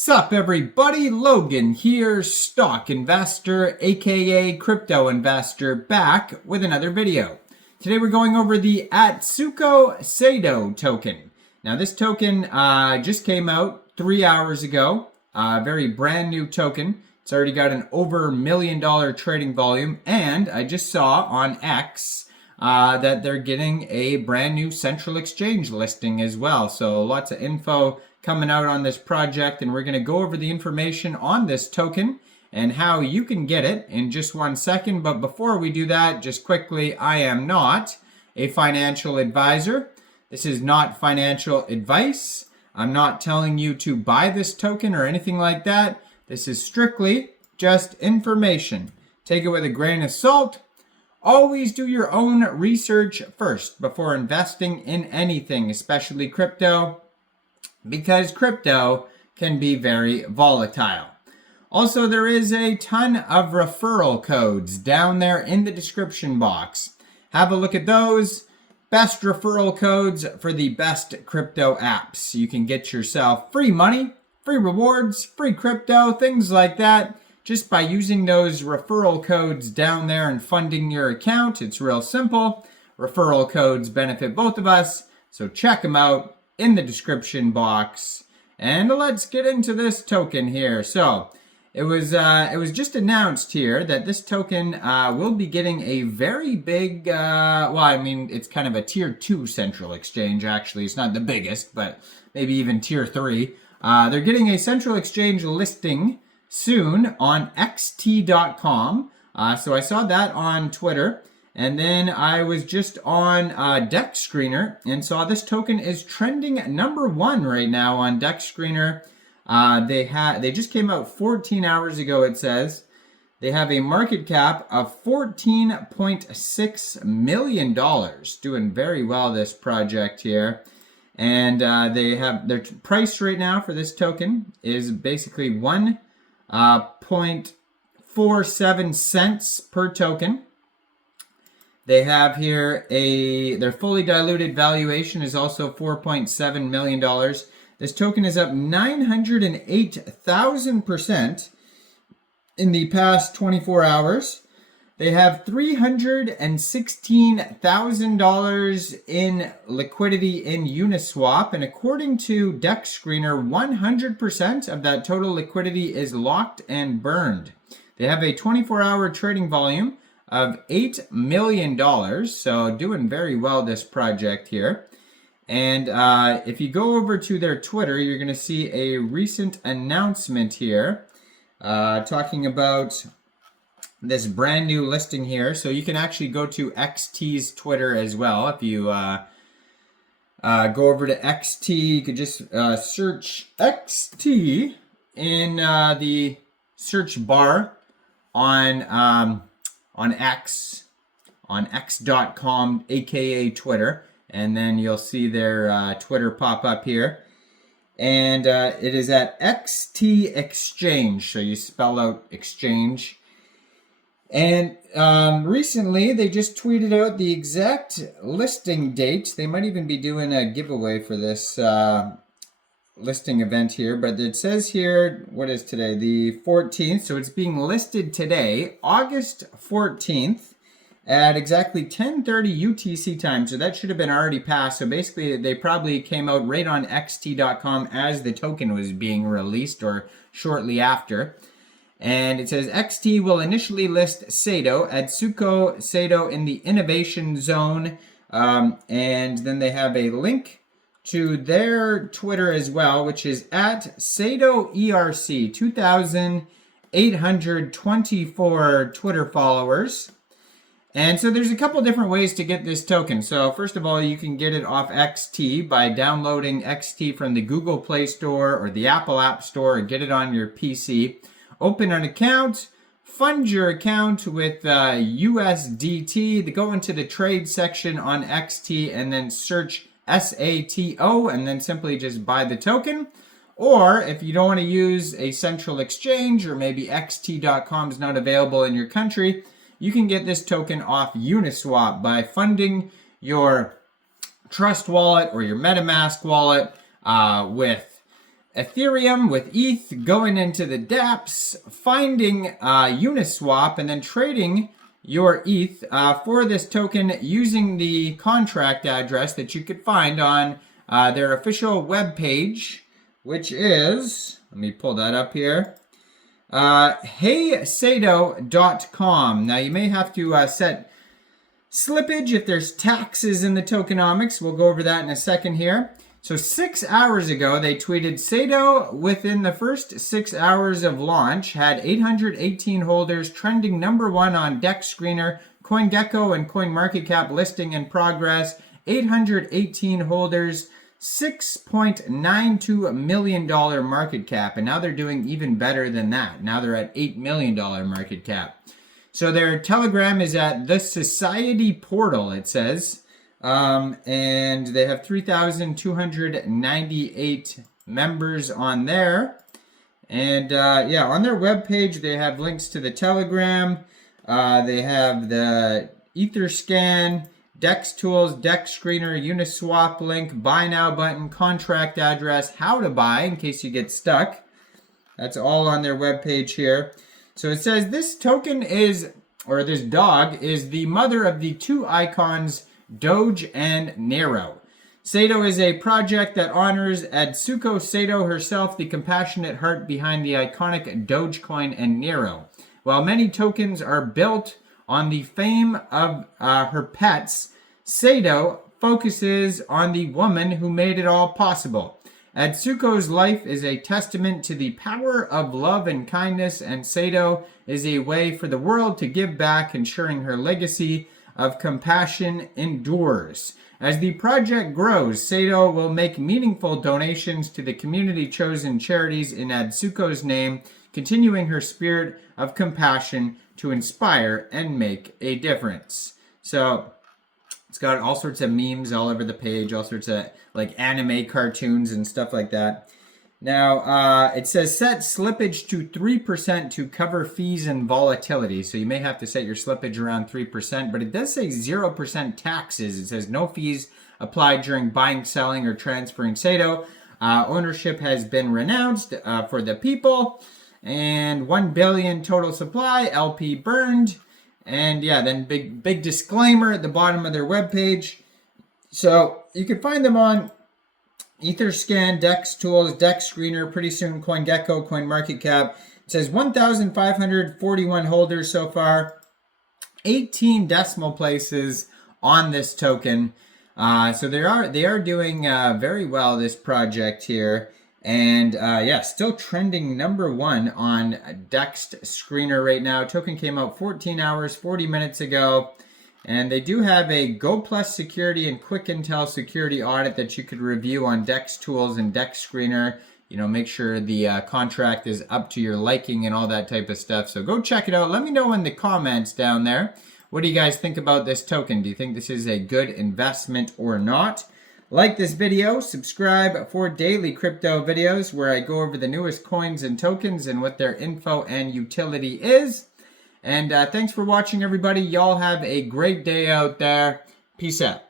Sup everybody, Logan here, stock investor aka crypto investor, back with another video. Today we're going over the Atsuko Sato token. Now this token just came out 3 hours ago, very brand new token. It's already got an over $1 million trading volume, and I just saw on X that they're getting a brand new central exchange listing as well. So lots of info coming out on this project, and we're going to go over the information on this token and how you can get it in just 1 second. But before we do that, just quickly, I am not a financial advisor. This is not financial advice. I'm not telling you to buy this token or anything like that. This is strictly just information. Take it with a grain of salt. Always do your own research first before investing in anything, especially crypto, because crypto can be very volatile. Also, there is a ton of referral codes down there in the description box. Have a look at those. Best referral codes for the best crypto apps. You can get yourself free money, free rewards, free crypto, things like that, just by using those referral codes down there and funding your account. It's real simple. Referral codes benefit both of us, so check them out in the description box. And let's get into this token here. So it was just announced here that this token will be getting a very big, well, I mean, it's kind of a tier 2 central exchange, actually. It's not the biggest, but maybe even tier 3. They're getting a central exchange listing soon on xt.com. So I saw that on Twitter. And then I was just on Dex Screener and saw this token is trending #1 right now on Dex Screener. They just came out 14 hours ago, it says. They have a market cap of $14.6 million. Doing very well, this project here. And they have their price right now for this token is basically 1.47 cents per token. They have here their fully diluted valuation is also $4.7 million. This token is up 908,000% in the past 24 hours. They have $316,000 in liquidity in Uniswap. And according to Dex Screener, 100% of that total liquidity is locked and burned. They have a 24-hour trading volume of $8 million, so doing very well, this project here. And if you go over to their Twitter, you're going to see a recent announcement here talking about this brand new listing here. So you can actually go to XT's Twitter as well. If you go over to XT, you could just search XT in the search bar on X, on x.com, aka Twitter, and then you'll see their Twitter pop up here. And it is at XT Exchange, so you spell out exchange. And recently they just tweeted out the exact listing date. They might even be doing a giveaway for this listing event here, but it says here, what is today, the 14th, so it's being listed today, August 14th at exactly 10:30 UTC time. So that should have been already passed. So basically they probably came out right on xt.com as the token was being released, or shortly after. And it says XT will initially list Sato, Atsuko Sato, in the innovation zone, and then they have a link to their Twitter as well, which is at Sato ERC, 2,824 Twitter followers. And so there's a couple different ways to get this token. So first of all, you can get it off XT by downloading XT from the Google Play Store or the Apple App Store, or get it on your PC. Open an account, fund your account with USDT, go into the trade section on XT and then search SATO and then simply just buy the token. Or if you don't want to use a central exchange, or maybe xt.com is not available in your country, you can get this token off Uniswap by funding your Trust wallet or your MetaMask wallet with Ethereum with ETH, going into the dApps, finding Uniswap, and then trading your ETH for this token using the contract address that you could find on their official webpage, which is, let me pull that up here, heysato.com. Now you may have to set slippage if there's taxes in the tokenomics. We'll go over that in a second here. So 6 hours ago, they tweeted, Sato, within the first 6 hours of launch, had 818 holders, trending #1 on DEX Screener, CoinGecko, and CoinMarketCap listing in progress. 818 holders, $6.92 million market cap. And now they're doing even better than that. Now they're at $8 million market cap. So their Telegram is at the Society Portal, it says. And they have 3,298 members on there. And yeah, on their webpage, they have links to the Telegram. They have the Etherscan, DEX Tools, DEX Screener, Uniswap link, Buy Now button, contract address, how to buy in case you get stuck. That's all on their webpage here. So it says this token is, or this dog is the mother of the two icons, Doge and Neiro. Sato is a project that honors Atsuko Sato herself, the compassionate heart behind the iconic Dogecoin and Neiro. While many tokens are built on the fame of her pets, Sato focuses on the woman who made it all possible. Atsuko's life is a testament to the power of love and kindness, and Sato is a way for the world to give back, ensuring her legacy of compassion endures. As the project grows, Sato will make meaningful donations to the community-chosen charities in Atsuko's name, continuing her spirit of compassion to inspire and make a difference. So it's got all sorts of memes all over the page, all sorts of like anime cartoons and stuff like that. Now, it says set slippage to 3% to cover fees and volatility. So you may have to set your slippage around 3%, but it does say 0% taxes. It says no fees applied during buying, selling, or transferring Sato. Ownership has been renounced for the people. And 1 billion total supply, LP burned. And yeah, then big disclaimer at the bottom of their webpage. So you can find them on Etherscan, DEX Tools, DEX Screener, pretty soon CoinGecko, CoinMarketCap. It says 1,541 holders so far, 18 decimal places on this token. So they are doing very well, this project here. And yeah, still trending #1 on DEX Screener right now. Token came out 14 hours, 40 minutes ago. And they do have a Go Plus security and Quick Intel security audit that you could review on DEX Tools and DEX Screener. You know, make sure the contract is up to your liking and all that type of stuff. So go check it out. Let me know in the comments down there. What do you guys think about this token? Do you think this is a good investment or not? Like this video, subscribe for daily crypto videos where I go over the newest coins and tokens and what their info and utility is. And thanks for watching, everybody. Y'all have a great day out there. Peace out.